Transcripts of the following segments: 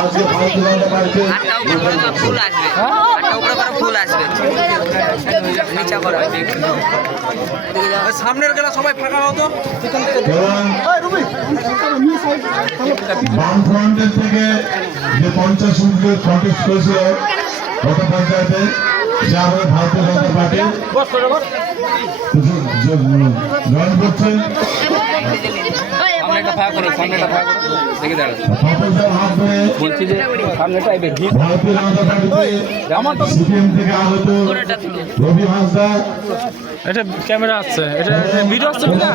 আজকে ভারতীয় জনতা পার্টি ফুল আসবে, ফুল আসবে নিচা করা সামনের গেলা সবাই ফাঁকা হতো। বামফ্রন্টের থেকে যে 50 মিনিটের কন্টেস্ট করেছিল গত পঞ্চায়েতে, সে আমাদের ভারতীয় জনতা পার্টি জয়েন করছেন। বলছি যে সামনেটাই বেশি ভারতীয় জনতা পার্টিতে সিপিএম থেকে আগত রবি হাঁসদা। এটা ক্যামেরা আসছে, এটা ভিডিও আসছে না,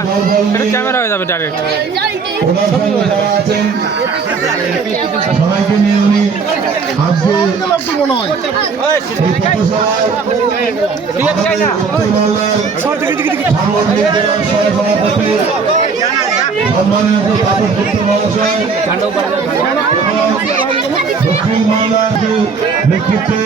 এটা ক্যামেরা হয়ে যাবে ডাইরেক্ট। ওনার সঙ্গে যারা আছেন সবাইকে নিয়ে উনি আজকে এই পথসভায় উত্তর বাংলার সাংগঠনিক জেলার সহসভাপতি সম্মানীয় তাপস গুপ্ত মহাশয় দক্ষিণ বাংলার নেতৃত্বে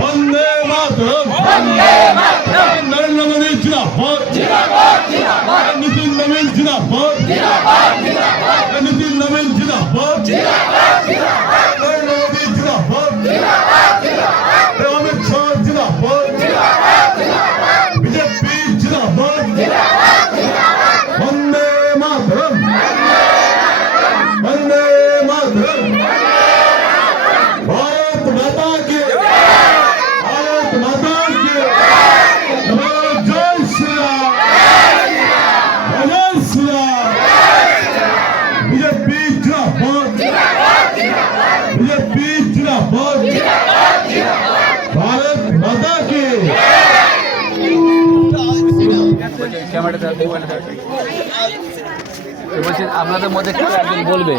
বন্দে মাতরম, নরেন্দ্র মোদী জিন্দাবাদ, নীতিন নবীন জিন্দাবাদ, নীতিন নবীন জিন্দাবাদ, নরেন্দ্র মোদী জিন্দাবাদ, অমিত শাহ জিন্দাবাদ, বিজেপি জিন্দাবাদ, বন্দে মাতরম, বন্দে মাতরম। भारत माता की, भारत माता की जय श्री राम, जय श्री राम। बीजेपी जिंदाबाद, बीजेपी जिंदाबाद, भारत माता की। ক্যামেরাটা বলছি আপনাদের মধ্যে কেউ একজন বলবে।